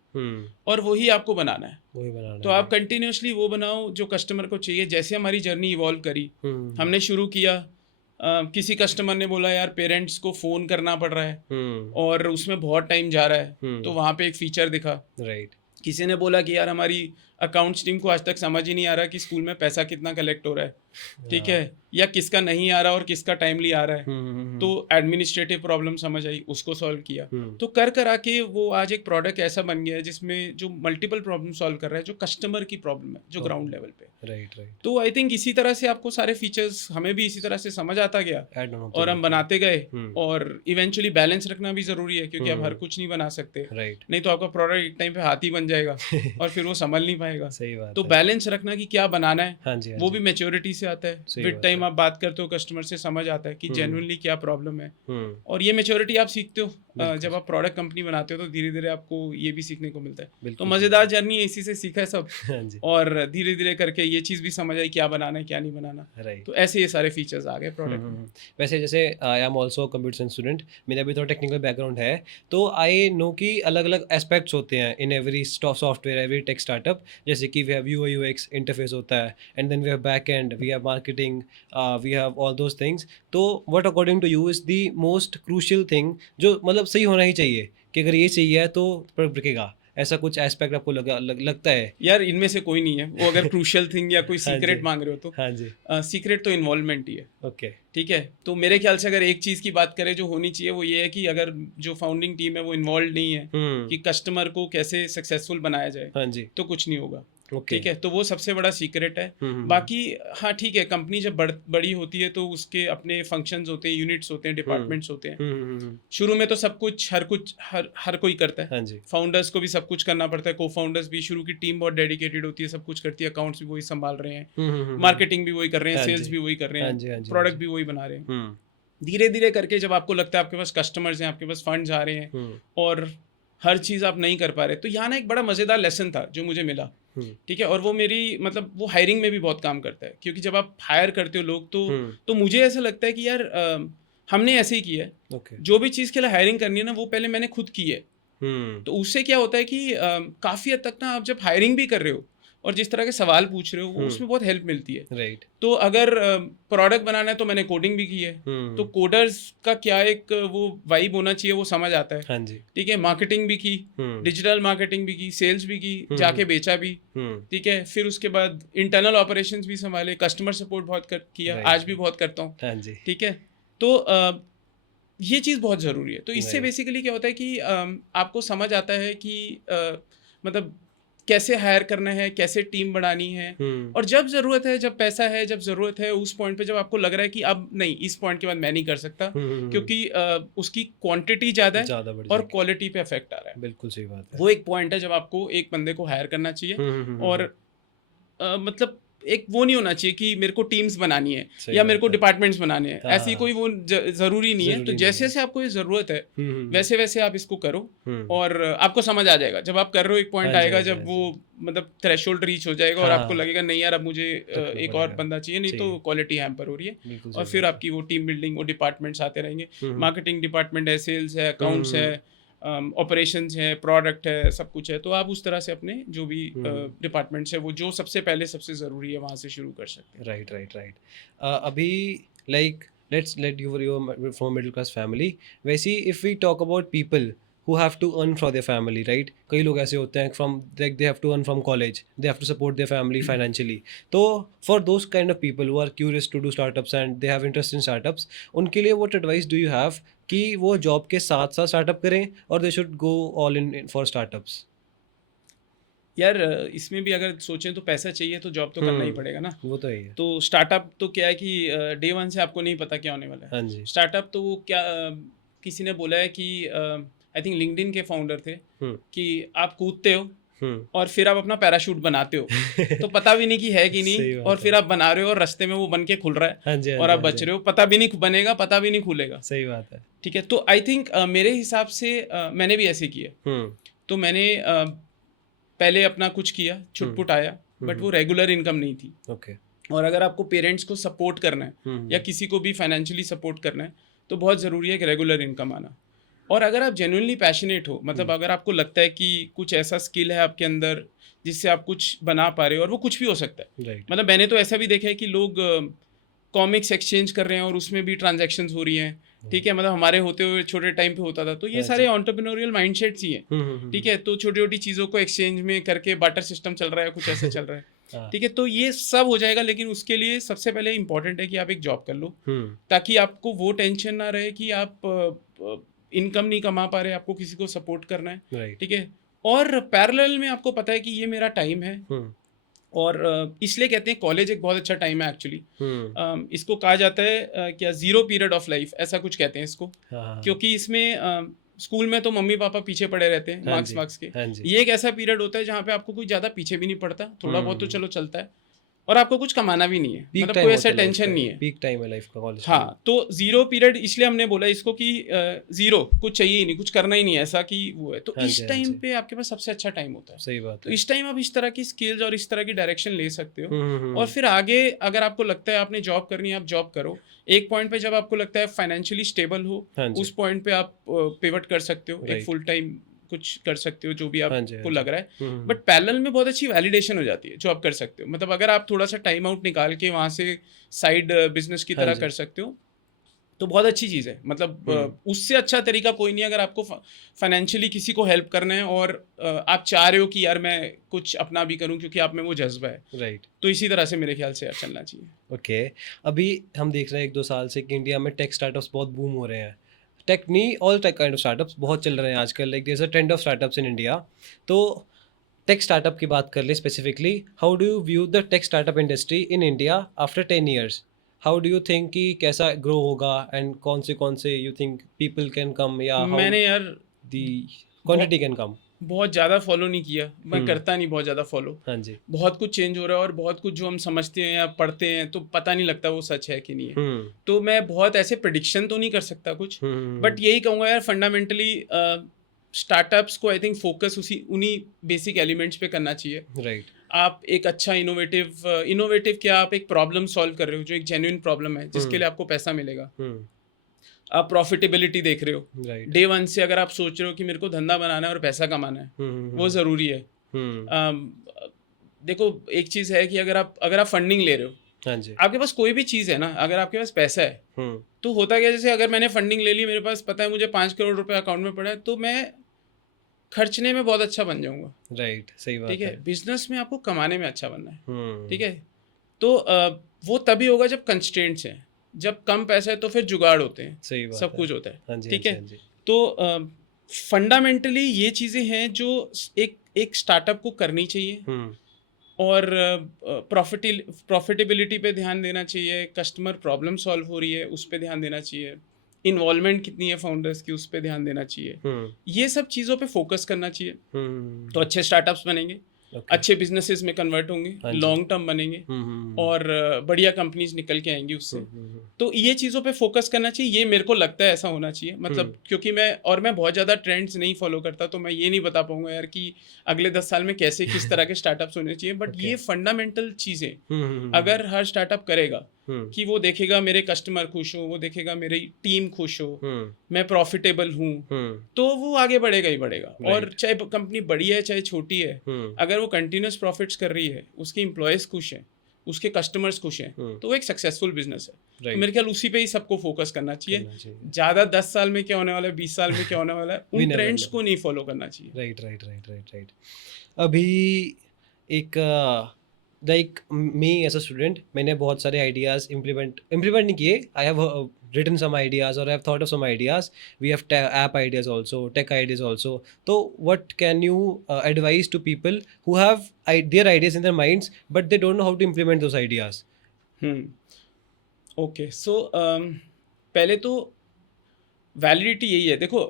और वही आपको बनाना है। तो आप कंटिन्यूसली वो बनाओ जो कस्टमर को चाहिए। जैसे हमारी जर्नी इवॉल्व करी, हमने शुरू किया, किसी कस्टमर ने बोला यार पेरेंट्स को फ़ोन करना पड़ रहा है और उसमें बहुत टाइम जा रहा है, तो वहाँ पे एक फीचर दिखा। किसी ने बोला कि यार हमारी अकाउंट्स टीम को आज तक समझ ही नहीं आ रहा कि स्कूल में पैसा कितना कलेक्ट हो रहा है, ठीक है, या किसका नहीं आ रहा और किसका टाइमली आ रहा है। तो एडमिनिस्ट्रेटिव प्रॉब्लम समझ आई, उसको सॉल्व किया। तो कर आके वो आज एक प्रोडक्ट ऐसा बन गया है जिसमें जो मल्टीपल प्रॉब्लम सॉल्व कर रहा है, जो कस्टमर की प्रॉब्लम है, जो ग्राउंड लेवल पे। राइट। तो आई थिंक इसी तरह से आपको सारे फीचर्स, हमें भी इसी तरह से समझ आता गया और हम बनाते गए। और इवेंचुअली बैलेंस रखना भी जरूरी है, क्योंकि आप हर कुछ नहीं बना सकते, नहीं तो आपका प्रोडक्ट एक टाइम पे हाथी बन जाएगा और फिर वो संभल नहीं पाएगा। सही बात तो बैलेंस रखना कि क्या बनाना है, हाँ जी, वो भी मैच्योरिटी से आता है। विद टाइम आप बात करते हो कस्टमर से, समझ आता है कि जेन्युइनली क्या प्रॉब्लम है। और ये मैच्योरिटी आप सीखते हो जब आप प्रोडक्ट कंपनी बनाते हो, तो धीरे धीरे आपको ये भी सीखने को मिलता है। तो मजेदार जर्नी है, इसी से सीखा है सब। और धीरे धीरे करके ये चीज भी समझ आई क्या बनाना है क्या नहीं बनाना। तो ऐसे ये सारे फीचर्स आ गए प्रोडक्ट में। वैसे जैसे I am also computer science student, मेरा भी थोड़ा टेक्निकल बैकग्राउंड है, तो आई नो कि अलग अलग एस्पेक्ट्स होते हैं in every software, every tech startup. जैसे कि we have UI UX interface होता है, and then we have back end, we have marketing, we have all those things. तो what according to you is the most crucial thing, जो मतलब सही होना ही चाहिए कि अगर ये चाहिए तो प्रोडक्ट बिकेगा, ऐसा कुछ एस्पेक्ट आपको लगता है? यार इनमें से कोई नहीं है वो, अगर क्रूशियल थिंग या कोई सीक्रेट मांग रहे हो तो। हाँ जी। सीक्रेट तो इन्वॉल्वमेंट ही है। ओके, ठीक है। तो मेरे ख्याल से अगर एक चीज की बात करें जो होनी चाहिए, वो ये है कि अगर जो फाउंडिंग टीम है वो इन्वॉल्व नहीं है कि कस्टमर को कैसे सक्सेसफुल बनाया जाए, हाँ जी, तो कुछ नहीं होगा। Okay. ठीक है, तो वो सबसे बड़ा सीक्रेट है। बाकी हाँ ठीक है, कंपनी जब बड़ी होती है तो उसके अपने फंक्शंस होते हैं, यूनिट्स होते हैं, डिपार्टमेंट्स होते हैं। शुरू में तो सब कुछ हर कोई करता है। हाँ जी। फाउंडर्स को भी सब कुछ करना पड़ता है, को फाउंडर्स भी, शुरू की टीम बहुत डेडिकेटेड होती है, सब कुछ करती है, अकाउंट्स भी वही संभाल रहे हैं, मार्केटिंग भी वही कर रहे हैं, सेल्स भी वही कर रहे हैं, प्रोडक्ट भी वही बना रहे हैं। धीरे धीरे करके जब आपको लगता है आपके पास कस्टमर्स हैं, आपके पास फंड्स आ रहे हैं और हर चीज़ आप नहीं कर पा रहे, तो यहाँ ना एक बड़ा मज़ेदार लेसन था जो मुझे मिला। ठीक है, और वो मेरी मतलब वो हायरिंग में भी बहुत काम करता है, क्योंकि जब आप हायर करते हो लोग तो मुझे ऐसा लगता है कि यार हमने ऐसे ही किया है। जो भी चीज़ के लिए हायरिंग करनी है ना, वो पहले मैंने खुद की है। तो उससे क्या होता है कि काफ़ी हद तक ना आप जब हायरिंग भी कर रहे हो और जिस तरह के सवाल पूछ रहे हो, उसमें बहुत हेल्प मिलती है। राइट। तो अगर प्रोडक्ट बनाना है तो मैंने कोडिंग भी की है, तो कोडर्स का क्या एक वो वाइब होना चाहिए वो समझ आता है। हाँ जी। ठीक है, मार्केटिंग भी की, डिजिटल मार्केटिंग भी की, सेल्स भी की, जाके बेचा भी। ठीक है, फिर उसके बाद इंटरनल ऑपरेशंस भी संभाले, कस्टमर सपोर्ट बहुत किया, आज भी बहुत करता हूँ। हाँ जी। ठीक है, तो ये चीज़ बहुत ज़रूरी है। तो इससे बेसिकली क्या होता है कि आपको समझ आता है कि मतलब कैसे हायर करना है, कैसे टीम बढ़ानी है, और जब ज़रूरत है, जब पैसा है, जब ज़रूरत है, उस पॉइंट पे जब आपको लग रहा है कि अब नहीं, इस पॉइंट के बाद मैं नहीं कर सकता, क्योंकि उसकी क्वांटिटी ज़्यादा है और क्वालिटी पे इफेक्ट आ रहा है। बिल्कुल सही बात है। वो एक पॉइंट है जब आपको एक बंदे को हायर करना चाहिए। और मतलब एक वो नहीं होना चाहिए कि मेरे को टीम्स बनानी है या मेरे को डिपार्टमेंट्स बनाने हैं, ऐसी कोई वो जरूरी नहीं है। तो जैसे जैसे आपको ये जरूरत है वैसे वैसे आप इसको करो और आपको समझ आ जाएगा। जब आप कर रहे हो, एक पॉइंट आएगा जब वो मतलब थ्रेशोल्ड रीच हो जाएगा और आपको लगेगा नहीं यार अब मुझे एक और बंदा चाहिए, नहीं तो क्वालिटी हैम्पर हो रही है। और फिर आपकी वो टीम बिल्डिंग, वो डिपार्टमेंट्स आते रहेंगे, मार्केटिंग डिपार्टमेंट है, सेल्स है, अकाउंट्स है, ऑपरेशंस है, प्रोडक्ट है, सब कुछ है। तो आप उस तरह से अपने जो भी डिपार्टमेंट्स है वो जो सबसे पहले सबसे ज़रूरी है वहाँ से शुरू कर सकते हैं। राइट। अभी like let you from middle class family, वैसे if we talk about people who have to earn for their family, right? कई लोग ऐसे होते हैं from like they have to earn from college, they have to support their family financially. तो for those kind of people who are curious to do startups and they have interest in startups, उनके लिए what advice do you have कि वो job के साथ साथ startup करें और they should go all in for startups? यार इसमें भी अगर सोचें तो पैसा चाहिए तो जॉब तो करना ही पड़ेगा ना। वो तो है। तो स्टार्टअप तो क्या है कि डे वन से आपको नहीं पता क्या होने वाला है। हाँ जी। स्टार्टअप तो वो क्या किसी ने बोला है कि आई थिंक लिंक्डइन के फाउंडर थे कि आप कूदते हो और फिर आप अपना पैराशूट बनाते हो तो पता भी नहीं कि है कि नहीं, और फिर आप बना रहे हो और रास्ते में वो बन के खुल रहा है। हाँ जी, और आप बच रहे हो, पता भी नहीं बनेगा, पता भी नहीं खुलेगा। सही बात है। ठीक है, तो आई थिंक मेरे हिसाब से मैंने भी ऐसे किया। तो मैंने पहले अपना कुछ किया, छुटपुट आया, बट वो रेगुलर इनकम नहीं थी। ओके। और अगर आपको पेरेंट्स को सपोर्ट करना है या किसी को भी फाइनेंशियली सपोर्ट करना है तो बहुत ज़रूरी है कि रेगुलर इनकम आना। और अगर आप जेन्युइनली पैशनेट हो, मतलब अगर आपको लगता है कि कुछ ऐसा स्किल है आपके अंदर जिससे आप कुछ बना पा रहे हो, और वो कुछ भी हो सकता है। मतलब मैंने तो ऐसा भी देखा है कि लोग कॉमिक्स एक्सचेंज कर रहे हैं और उसमें भी ट्रांजैक्शंस हो रही हैं, ठीक है, मतलब हमारे होते हुए छोटे टाइम पे होता था, तो ये सारे एंटरप्रेन्योरियल माइंडसेट्स ही हैं, ठीक है, तो छोटी छोटी चीज़ों को एक्सचेंज में करके बार्टर सिस्टम चल रहा है, कुछ ऐसे चल रहा है, ठीक है, तो ये सब हो जाएगा, लेकिन उसके लिए सबसे पहले इंपॉर्टेंट है कि आप एक जॉब कर लो, ताकि आपको वो टेंशन ना रहे कि आप इनकम नहीं कमा पा रहे, आपको किसी को सपोर्ट करना है, ठीक है, और पैरेलल में आपको पता है कि ये मेरा टाइम है, और इसलिए कहते हैं कॉलेज एक बहुत अच्छा टाइम है एक्चुअली, इसको कहा जाता है क्या जीरो पीरियड ऑफ लाइफ, ऐसा कुछ कहते हैं इसको, क्योंकि इसमें स्कूल में तो मम्मी पापा पीछे पड़े रहते हैं मार्क्स के, ये एक ऐसा पीरियड होता है जहाँ पे आपको कोई ज़्यादा पीछे भी नहीं पड़ता, थोड़ा बहुत तो चलो चलता है, और आपको कुछ कमाना भी नहीं है, मतलब कोई ऐसा टेंशन नहीं है, पीक टाइम है लाइफ का कॉलेज। हाँ, तो जीरो पीरियड इसलिए हमने बोला इसको कि जीरो, कुछ चाहिए ही नहीं, कुछ करना ही नहीं है ऐसा कि वो है, तो इस टाइम पे आपके पास सबसे अच्छा टाइम होता है। सही बात है। तो इस टाइम आप इस तरह की स्किल्स और इस तरह की डायरेक्शन ले सकते हो, और फिर आगे अगर आपको लगता है आपने जॉब करनी है, आप जॉब करो, एक पॉइंट पे जब आपको लगता है फाइनेंशियली स्टेबल हो, उस पॉइंट पे आप पिवट कर सकते हो, एक फुल टाइम कुछ कर सकते हो जो भी आपको लग रहा है, बट पैरेलल में बहुत अच्छी वैलिडेशन हो जाती है जो आप कर सकते हो, मतलब अगर आप थोड़ा सा टाइम आउट निकाल के वहाँ से साइड बिजनेस की तरह कर सकते हो तो बहुत अच्छी चीज़ है, मतलब उससे अच्छा तरीका कोई नहीं अगर आपको फाइनेंशियली किसी को हेल्प करना है और आप चाह रहे हो कि यार मैं कुछ अपना भी करूं क्योंकि आप में वो जज्बा है, राइट, तो इसी तरह से मेरे ख्याल से यार चलना चाहिए। ओके, अभी हम देख रहे हैं 1-2 साल से कि इंडिया में टेक स्टार्टअप्स बहुत बूम हो रहे हैं, टेक नहीं, all tech kind of startups बहुत चल रहे हैं आजकल, like there is a trend of startups in India. तो टेक स्टार्टअप की बात कर ले specifically, how do you view the tech startup industry in India after 10 years? How do you think कि कैसा ग्रो होगा एंड कौन से you think people can come, या मैंने यार दी क्वांटिटी कैन कम? बहुत ज़्यादा फॉलो नहीं किया, मैं करता नहीं बहुत ज़्यादा फॉलो। हाँ जी, बहुत कुछ चेंज हो रहा है और बहुत कुछ जो हम समझते हैं या पढ़ते हैं तो पता नहीं लगता वो सच है कि नहीं है, तो मैं बहुत ऐसे प्रेडिक्शन तो नहीं कर सकता कुछ, बट यही कहूँगा यार फंडामेंटली स्टार्टअप्स को आई थिंक फोकस उन्हीं बेसिक एलिमेंट्स पे करना चाहिए। राइट, आप एक अच्छा इनोवेटिव क्या, आप एक प्रॉब्लम सॉल्व कर रहे हो जो एक जेन्युइन प्रॉब्लम है जिसके लिए आपको पैसा मिलेगा, आप प्रॉफिटेबिलिटी देख रहे हो, डे वन से अगर आप सोच रहे हो कि मेरे को धंधा बनाना है और पैसा कमाना है, वो ज़रूरी है। देखो एक चीज़ है कि अगर आप फंडिंग ले रहे हो, हाँ जी, आपके पास कोई भी चीज़ है ना, अगर आपके पास पैसा है तो होता क्या, जैसे अगर मैंने फंडिंग ले ली, मेरे पास पता है मुझे 5 करोड़ रुपए अकाउंट में पड़ा है, तो मैं खर्चने में बहुत अच्छा बन जाऊंगा। राइट, सही बात ठीक है, बिजनेस में आपको कमाने में अच्छा बनना है, ठीक है, तो वो तभी होगा जब कंस्ट्रेंट्स हैं, जब कम पैसा है तो फिर जुगाड़ होते हैं, सही बात सब कुछ होता है, हाँ जी, ठीक हाँ है, जी, तो फंडामेंटली ये चीज़ें हैं जो एक स्टार्टअप को करनी चाहिए, और प्रॉफिटेबिलिटी पे ध्यान देना चाहिए, कस्टमर प्रॉब्लम सॉल्व हो रही है उस पर ध्यान देना चाहिए, इन्वॉल्वमेंट कितनी है फाउंडर्स की उस पर ध्यान देना चाहिए, ये सब चीज़ों पे फोकस करना चाहिए, तो अच्छे स्टार्टअप्स बनेंगे, अच्छे बिजनेसेस में कन्वर्ट होंगे, लॉन्ग टर्म बनेंगे, और बढ़िया कंपनीज निकल के आएंगी उससे, तो ये चीज़ों पे फोकस करना चाहिए, ये मेरे को लगता है ऐसा होना चाहिए, मतलब क्योंकि मैं बहुत ज़्यादा ट्रेंड्स नहीं फॉलो करता, तो मैं ये नहीं बता पाऊंगा यार कि अगले 10 साल में कैसे किस तरह के स्टार्टअप्स होने चाहिए, बट ये फंडामेंटल चीज़ें अगर हर स्टार्टअप करेगा कि वो देखेगा मेरे कस्टमर खुश हो, वो देखेगा मेरी टीम खुश हो, मैं प्रॉफिटेबल हूँ, तो वो आगे बढ़ेगा ही बढ़ेगा, और चाहे कंपनी बड़ी है चाहे छोटी है, अगर वो कंटिन्यूस प्रॉफिट्स कर रही है, उसके एम्प्लॉयज खुश हैं, उसके कस्टमर्स खुश हैं, तो वो एक सक्सेसफुल बिजनेस है। तो मेरे ख्याल उसी पे ही सबको फोकस करना चाहिए, ज़्यादा 10 साल में क्या होने वाला है, 20 साल में क्या होने वाला है, उन ट्रेंड्स को नहीं फॉलो करना चाहिए। राइट। अभी एक like me as a student, मैंने बहुत सारे आइडियाज़ इम्प्लीमेंट नहीं किए, I have written some ideas or I have thought of some ideas. We have app ideas also, tech ideas also. So what can you advise to people who have their ideas in their minds but they don't know how to implement those ideas? Okay, so पहले तो validity यही है, देखो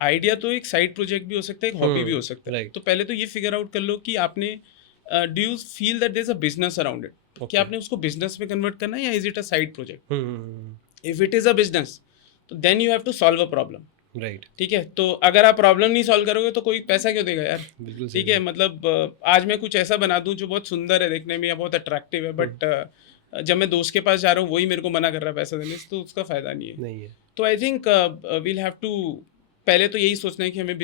idea तो एक side project भी हो सकता है, एक हॉबी भी हो सकता है, तो पहले तो ये फिगर आउट कर लो कि आपने do you feel that there is a business around it, कि आपने उसको बिजनेस में कन्वर्ट करना है या is it a side project. If it is a business तो then you have to solve a problem, right, ठीक है, तो अगर आप प्रॉब्लम नहीं सॉल्व करोगे तो कोई पैसा क्यों देगा यार, ठीक है, मतलब आज मैं कुछ ऐसा बना दूं जो बहुत सुंदर है देखने में या बहुत अट्रैक्टिव है, बट जब मैं दोस्त के पास जा रहा हूँ वही मेरे को मना कर रहा है पैसा देने से, तो उसका फायदा नहीं है। तो I think we'll have to पहले तो यही सोचना है कि हमें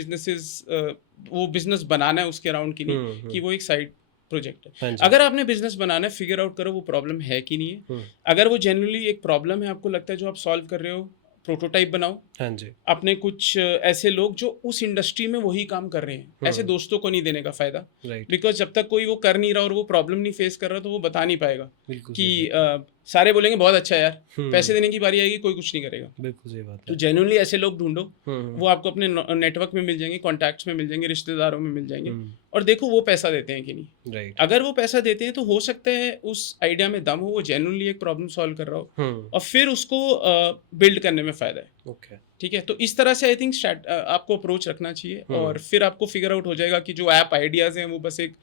वो बिजनेस बनाना है उसके अराउंड की नहीं कि वो एक साइड प्रोजेक्ट है। हाँ जी। अगर आपने बिजनेस बनाना है, फिगर आउट करो वो प्रॉब्लम है कि नहीं है। अगर वो जेन्युइनली एक प्रॉब्लम है, आपको लगता है जो आप सॉल्व कर रहे हो, प्रोटोटाइप बनाओ। हाँ जी। अपने कुछ ऐसे लोग जो उस इंडस्ट्री में वही काम कर रहे हैं, ऐसे दोस्तों को नहीं देने का फायदा। राइट। बिकॉज जब तक कोई वो कर नहीं रहा और वो प्रॉब्लम नहीं फेस कर रहा, तो वो बता नहीं पाएगा बिल्कुल कि सही बात सारे बोलेंगे बहुत अच्छा है यार, है। पैसे देने की बारी आएगी कोई कुछ नहीं करेगा। बिल्कुल सही बात तो है। जेन्युइनली ऐसे लोग ढूंढो, हम्म। वो आपको अपने नेटवर्क में मिल जाएंगे, कॉन्टैक्ट्स में मिल जाएंगे, रिश्तेदारों में मिल जाएंगे, हम्म। और देखो वो पैसा देते हैं कि नहीं। राइट। अगर वो पैसा देते हैं तो हो सकता है उस आइडिया में दम हो, वो जेन्युइनली एक प्रॉब्लम सॉल्व कर रहा हो, और फिर उसको बिल्ड करने में फ़ायदा है। ओके। ठीक है, तो इस तरह से आई थिंक आपको अप्रोच रखना चाहिए, और फिर आपको फिगर आउट हो जाएगा कि जो ऐप आइडियाज़ हैं वो बस एक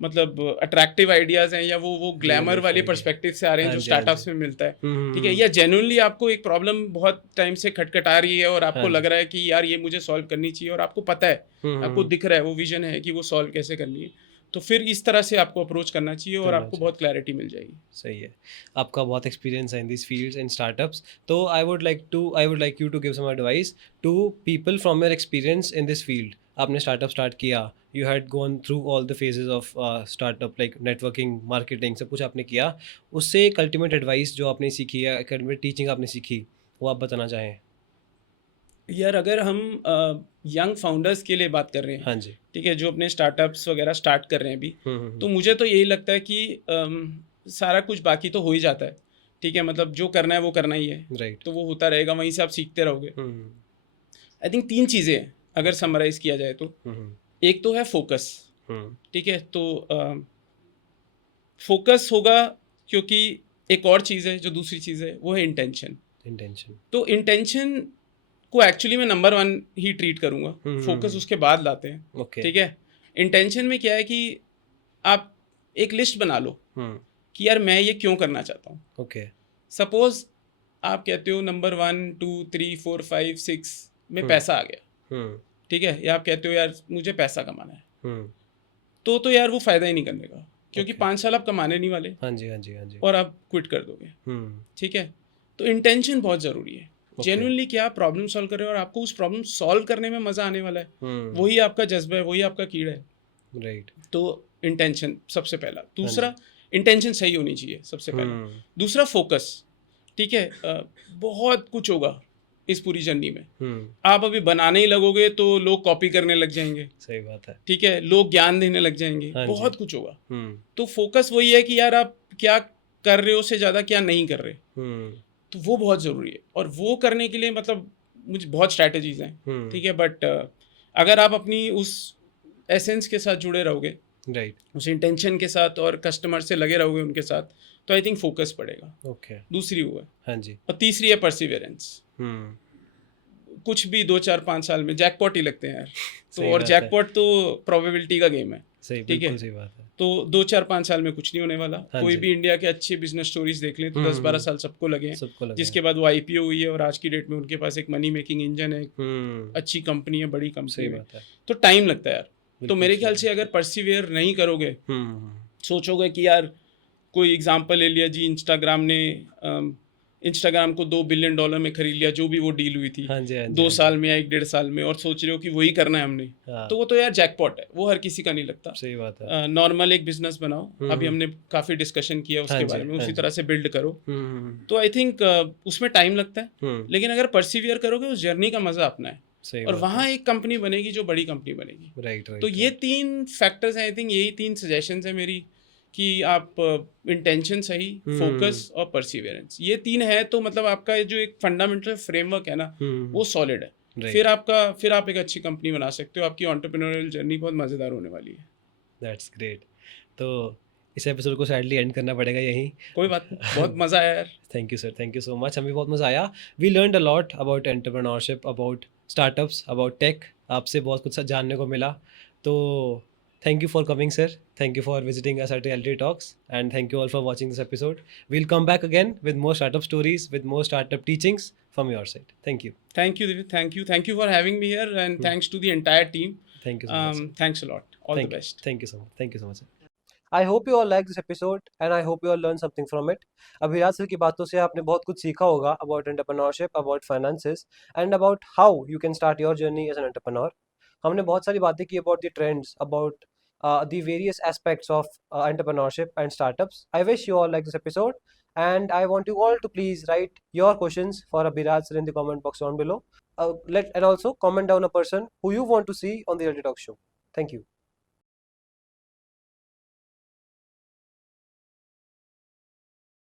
मतलब अट्रैक्टिव आइडियाज़ हैं, या वो ग्लैमर वाले पर्सपेक्टिव से आ रहे हैं जो स्टार्टअप्स में मिलता है। ठीक है, या जेन्युइनली आपको एक प्रॉब्लम बहुत टाइम से खटखटा रही है और आपको लग रहा है कि यार ये मुझे सॉल्व करनी चाहिए, और आपको पता है, आपको दिख रहा है, वो विजन है कि वो सॉल्व कैसे करनी है, तो फिर इस तरह से आपको अप्रोच करना चाहिए और आपको बहुत क्लैरिटी मिल जाएगी। सही है। आपका बहुत एक्सपीरियंस है in this fields in startups, तो I would like you to give some advice to people from your experience in this field. आपने स्टार्टअप स्टार्ट किया, you had gone through all the phases of startup, like networking, marketing, सब कुछ आपने किया। उससे एक ultimate advice जो आपने सीखी है, अल्टीमेट टीचिंग आपने सीखी, वो आप बताना चाहें। यार अगर हम यंग फाउंडर्स के लिए बात कर रहे हैं, हाँ जी। ठीक है, जो अपने स्टार्टअप्स वगैरह स्टार्ट कर रहे हैं अभी, तो मुझे तो यही लगता है कि सारा कुछ बाकी तो हो ही जाता है। ठीक है, मतलब जो करना है वो करना ही है, राइट। तो वो होता रहेगा, वहीं से आप सीखते रहोगे। आई थिंक 3 चीज़ें हैं अगर समराइज किया जाए तो। एक तो है फोकस। ठीक है, तो फोकस होगा, क्योंकि एक और चीज़ है जो दूसरी चीज़ है, वो है इंटेंशन। तो इंटेंशन को एक्चुअली मैं नंबर 1 ही ट्रीट करूंगा, फोकस उसके बाद लाते हैं। ठीक है, इंटेंशन में क्या है कि आप एक लिस्ट बना लो कि यार मैं ये क्यों करना चाहता हूँ। ओके। सपोज आप कहते हो नंबर 1 2 3 4 5 6 में पैसा आ गया। ठीक है, या आप कहते हो यार मुझे पैसा कमाना है, तो यार वो फायदा ही नहीं करने का, क्योंकि 5 साल आप कमाने नहीं वाले। हाँ जी, हाँ जी, हाँ जी। और आप क्विट कर दोगे। ठीक है, तो इंटेंशन बहुत ज़रूरी है। जेन्युइनली क्या आप प्रॉब्लम सॉल्व कर रहे हो और आपको उस प्रॉब्लम सॉल्व करने में मजा आने वाला है, वही आपका जज्बा है, वही आपका कीड़ा है। राइट। तो इंटेंशन सबसे पहला। दूसरा, इंटेंशन सही होनी चाहिए सबसे पहला। दूसरा फोकस। ठीक है, बहुत कुछ होगा इस पूरी जर्नी में। आप अभी बनाने ही लगोगे तो लोग कॉपी करने लग जाएंगे। सही बात है। ठीक है, लोग ज्ञान देने लग जाएंगे, बहुत कुछ होगा। तो फोकस वही है कि यार आप क्या कर रहे हो से ज़्यादा क्या नहीं कर रहे, तो वो बहुत ज़रूरी है। और वो करने के लिए मतलब मुझे बहुत स्ट्रैटेजीज हैं। ठीक है, बट अगर आप अपनी उस एसेंस के साथ जुड़े रहोगे, राइट, उस इंटेंशन के साथ और कस्टमर से लगे रहोगे उनके साथ, तो आई थिंक फोकस पड़ेगा। ओके। दूसरी वो है। हाँ जी। और तीसरी है परसिवियरेंस। कुछ भी 2 4 5 साल में जैकपॉट ही लगते हैं यार। तो और जैकपॉट तो प्रोबेबिलिटी का गेम है। सही, ठीक है, सही बात है। तो 2 4 5 साल में कुछ नहीं होने वाला। कोई भी इंडिया के अच्छे बिजनेस स्टोरीज देख लें तो 10 12 साल सबको लगे हैं, जिसके बाद वो IPO हुई है और आज की डेट में उनके पास एक मनी मेकिंग इंजन है, अच्छी कंपनी है, बड़ी कंपनी है। तो टाइम लगता है यार। तो मेरे ख्याल से अगर परसिवियर नहीं करोगे, सोचोगे कि यार कोई एग्जांपल ले लिया जी, इंस्टाग्राम को $2 बिलियन में खरीद लिया, जो भी वो डील हुई थी। हाँ जी, हाँ जी, 2 साल में या 1 1.5 साल में, और सोच रहे हो कि वही करना है हमने। तो वो तो यार जैकपॉट है, वो हर किसी का नहीं लगता। सही बात है। नॉर्मल एक बिजनेस बनाओ, अभी हमने काफी डिस्कशन किया उसके बारे में, उसी तरह से बिल्ड करो। तो आई थिंक उसमें टाइम लगता है, लेकिन अगर परसिवियर करोगे उस जर्नी का मजा अपना है, और वहाँ एक कंपनी बनेगी जो बड़ी कंपनी बनेगी। राइट। तो ये 3 फैक्टर्स हैं, आई थिंक यही 3 सजेशंस हैं मेरी, कि आप इंटेंशन सही, फोकस और परसिवियरेंस, ये 3 है तो मतलब आपका जो एक फंडामेंटल फ्रेमवर्क है ना, वो सॉलिड है। फिर आप एक अच्छी कंपनी बना सकते हो। आपकी एंटरप्रेन्योरियल जर्नी बहुत मज़ेदार होने वाली है। That's great. तो इस एपिसोड को सैडली एंड करना पड़ेगा यहीं। कोई बात नहीं, बहुत मज़ा आया यार। Thank you sir, thank you so much. हमें बहुत मज़ा आया। We learned a lot about entrepreneurship, about startups, about tech. आपसे बहुत कुछ जानने को मिला। तो thank you for coming, sir. Thank you for visiting us at Reality Talks, and thank you all for watching this episode. We'll come back again with more startup stories, with more startup teachings from your side. Thank you. Thank you, Divya. Thank you for having me here, and thanks to the entire team. Thank you so much. Thanks a lot. All the best. Thank you so much. Thank you so much, sir. I hope you all like this episode, and I hope you all learned something from it. Abhiraj sir की बातों से आपने बहुत कुछ सीखा होगा about entrepreneurship, about finances, and about how you can start your journey as an entrepreneur. हमने बहुत सारी बातें की about the trends, about the various aspects of entrepreneurship and startups. I wish you all like this episode, and I want you all to please write your questions for Abhiraj sir in the comment box down below. And also comment down a person who you want to see on the Realty Talk show. Thank you.